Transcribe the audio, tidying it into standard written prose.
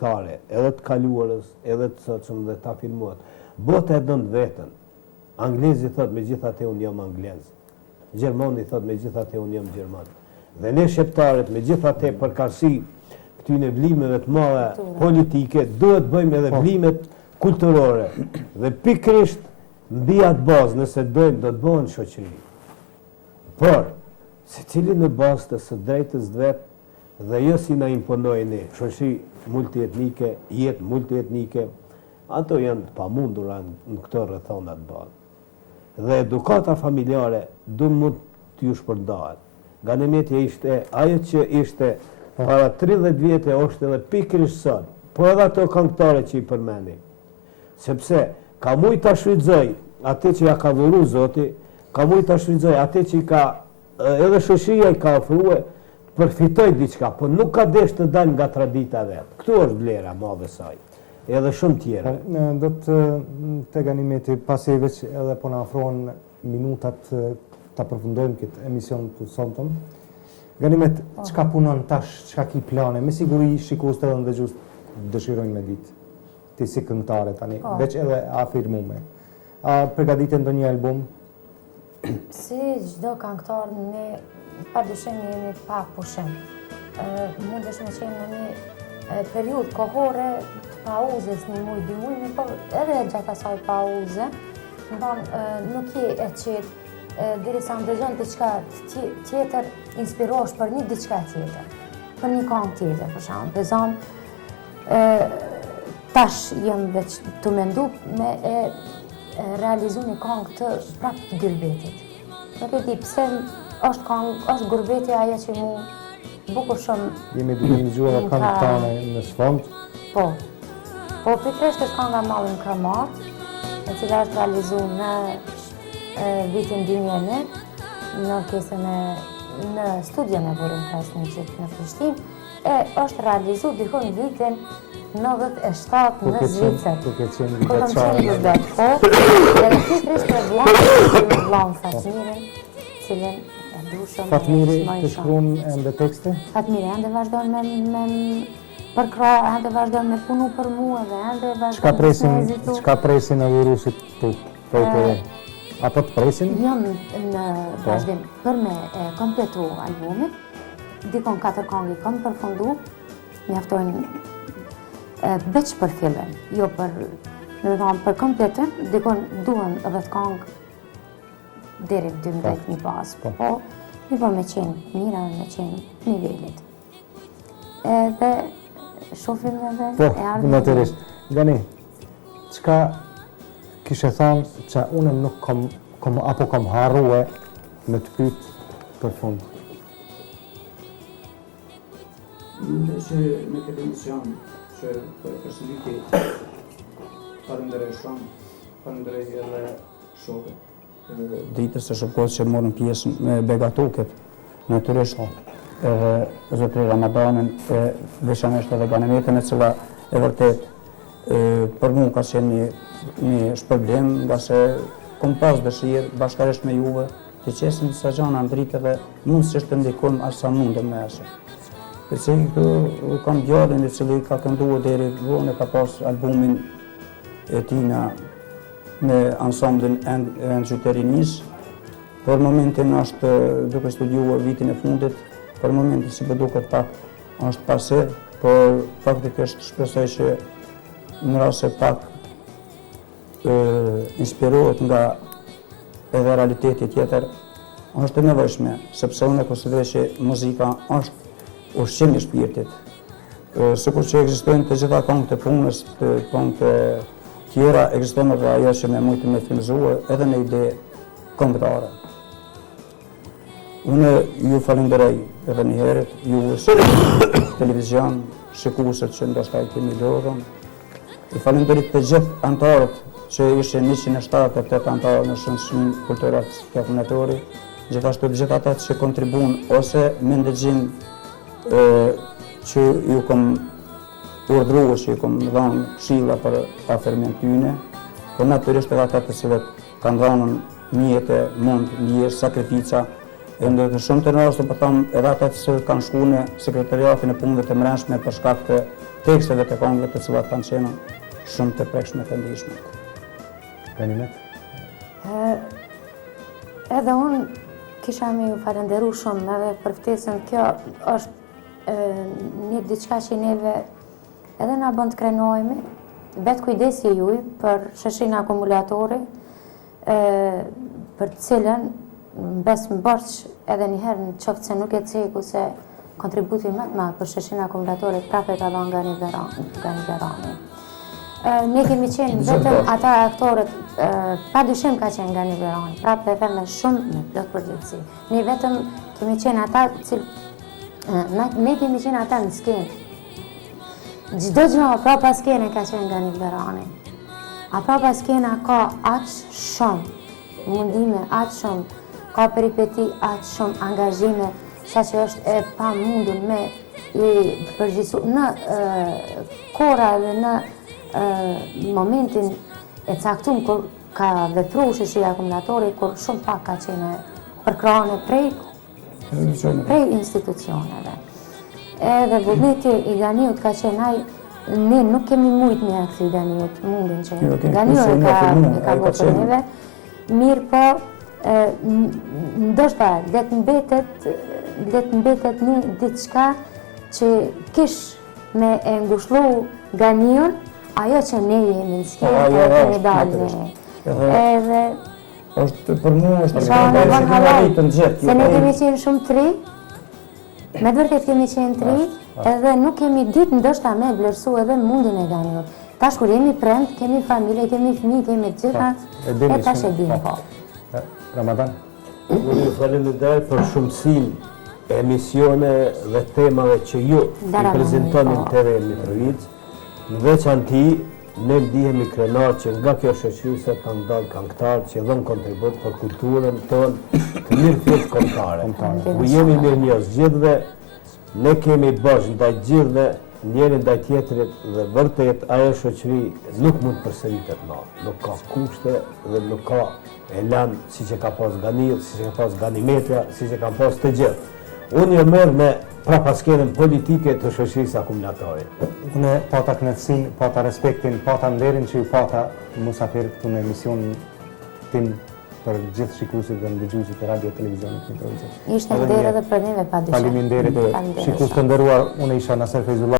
tare, edhe të kaluarës, edhe të sotshëm dhe ta filmuat. Bota e dënë vetën. Anglezi thot me gjithate unë jam anglez. Gjermani thot me gjithate unë jam gjerman. Dhe ne shqiptarët me gjithate përkarsi këtyne vlimeve të mëdha politike, duhet bëjmë edhe vlimet kulturore. Dhe pikrisht mbi atë bazë, nëse dojmë, do të bëhen shoqëri. Por, secili në bazë të së drejtës vetë dhe jo si na imponojnë ne, shoqëri multietnike, jetë multietnike, ato janë të pamundura në këto rrethona të bazë. Dhe edukata familjare du mund t'ju shpërndahet. Ganemetja ishte ajo që ishte para 30 vjetë është edhe pikrisht sot, po edhe ato këngëtare që i përmeni. Sepse ka mujt ta shfrytëzoj atë që ja ka dhuru Zoti, ka mujt ta shfrytëzoj atë që ka edhe shoqëria i ka ofruar, përfitoj diçka, po nuk ka desh të dalë nga tradita vetë. Këtu është vlera madhe e saj. Edhe shumë tjera. Do të Ganimeti, pasi veç edhe po na afrohen minutat ta përfundojmë këtë emision të sotëm. Ganimet, çka punon tash, çka ki plane? Me siguri shikues të ndëgjues dëshirojnë me ditë. Ti si këngëtare tani, veç edhe afirmume. A përgatitet ndonjë album? Si çdo këngëtar ne padyshim jemi pa pushim. Mundesh me qenë në një periudhë kohore të pauzës, një muj, 2 muj, po edhe gjatë asaj pauze, nuk je e qetë, derisa ndëgjon diçka tjetër, inspirohesh për një diçka tjetër, për një këngë tjetër, për shembull. Bezon tash jam veç të mendu me realizu një këngë të prapë të Gurbetit. Nuk e di pse është Gurbeti ajo që mu bukur shumë. Jemi duke dëgjuar këngët tane në sfond. Po pikërisht është kënga Mallin Kramat, e cila është realizuar në vitin 2001 në orkestrën në studion e Burim Krasniqit në Prishtinë, e është realizuar dikon vitin 97 në Zvicër. Kur ke qenë Kur kam qenë Gjurbet, po, dhe pikërisht me vllahun Fatmirin, cilin e du shumë. Fatmiri të shkruan ende tekste? Fatmiri ende vazhdon me përkra, ende vazhdon me punu për mua dhe ende vazhdon me hezitu. Çka presin edhe rusit tu? Apo të presin? Jam në vazhdim për me kompletu albumit, dikon 4 këngë i kam përfundu, mjaftojnë veç për fillim, jo për kompletim, dikon duhen edhe të këngë deri 12 një pas, po mi po me qenë mira, me qenë nivellit. Dhe shofim edhe e ardhë. Natyrisht. Gani, çka kishe thonë që unë nuk kam harrue me të pyet për fund? Mendoj që në këtë emision që personaliti falenderoj shumë, falenderoj edhe shokët. Dritës e shokët që morën pjesë me begatuket, natyrisht edhe zotëri Ramadanin, veçanërisht edhe Ganimetin, e cila e vërtet për mua ka qenë një shpërblim, nga se kom pas dëshirë bashkarisht me juve të qesim disa gjana në dritë dhe mundësisht të ndikojmë aq sa mundem me ashe. Përse këtu kam djalin i cili ka kënduar deri vonë, ka pas albumin e tina me ansamblin e Gjyterinis. Për momentin është duke studiuar vitin e fundit, për momentin si për duket pak është pase, por faktikisht shpresoj që në rast se pak inspirohet nga edhe realiteti tjetër, është e nevojshme, sepse unë e konsideroj që muzika është ushqim i shpirtit. Sikur që ekzistojnë të gjitha këngët e punës, të këngët e tjera, ekzistojnë edhe ajo që me mujtë me frymëzuar edhe në ide këngëtare. Unë ju falenderoj edhe një herët, ju televizion, shikuesit që ndoshta i keni lodhën. I falenderoj të gjithë anëtarët që ishin 178 anëtarë në Shëndshimin Kultural Kafënatori, gjithashtu të gjithë ata që kontribuan ose me ndëgjim që ju kom urdhruar, që ju kom dhënë këshilla për afërmen tyne, por natyrisht edhe ata të cilët kanë dhënë mjete, mund, ndjesh, sakrifica E ndër shumë të nërës të përtham edhe ata që kanë shku në sekretariatin e punëve të mrenshme për shkak të teksteve të këngëve të cilat kanë qenë shumë të prekshme të ndihshme. Ganimet? Edhe unë kisha me ju falenderu shumë edhe për ftesën. Kjo është një diçka që neve edhe na bën të krenojme, vetë kujdesi juj për sheshin akumulatori, për cilën bes më borç edhe njëherë në qoftë se nuk e ceku se kontributin më të madh për sheshin akumulatori prape ka dhënë nga një Berani. Ne kemi qenë vetëm ata aktorët, pa dyshim ka qenë nga një Berani, prape e them me shumë me plot përgjegjësi. Ne vetëm kemi qenë ata ne kemi qenë ata në skenë. Çdo gjë prapa skene ka qenë nga një Berani. A prapa skena ka aq shumë mundime, aq shumë ka peripeti, aq shumë angazhime, sa që është e pa mundur me i përgjithsu në kora dhe në momentin e caktum kur ka vepru sheshi akumulatori, kur shumë pak ka qenë përkrahane prej institucioneve. Edhe vullneti i Ganiut ka qenë ai, ne nuk kemi mujt me akti Ganiut, mundin që Ganiut e ka bërë për neve, mirë po, ndoshta le të mbetet një diçka që kish me e ngushëllu Ganiun, ajo që ne jemi në skenë, ajo kemi dalë ne. Edhe është për mua është të gjithë. Se ne kemi qenë shumë tri, me të vërtet kemi qenë tri, edhe nuk kemi ditë ndoshta me vlerësu edhe mundin e Ganiut. Tash kur jemi prend, kemi familje, kemi fëmijë, kemi të gjitha, e tash e dim po. Ramadan? Unë ju faleminderoj për shumësinë e emisione dhe temave që ju i prezentoni në TV Mitrovic. Në veçanti, ne ndihemi krenar që nga kjo shoqëri se kanë dalë këngëtarë që dhënë kontribut për kulturën tonë të mirë fjalë kombëtare. Ku jemi mirë njerëz gjithëve, ne kemi bashkë ndaj gjithëve, njëri ndaj tjetrit dhe vërtet ajo shoqëri nuk mund përsëritet më. Nuk ka kushte dhe nuk ka elan si që ka pas Ganiu, si që ka pas Ganimetja, si që ka pas të gjithë. Unë e merr me prapaskenën politike të shoqërisë akumulatori. Unë pata kënaqësinë, pata respektin, pata nderin që ju pata musafir këtu në emisionin tim për gjithë shikuesit dhe ndëgjuesit e radio televizionit Mitrovica. Ishte nder edhe për neve pa dyshim. Faleminderit shikues të nderuar, unë isha Naser Feyzullah.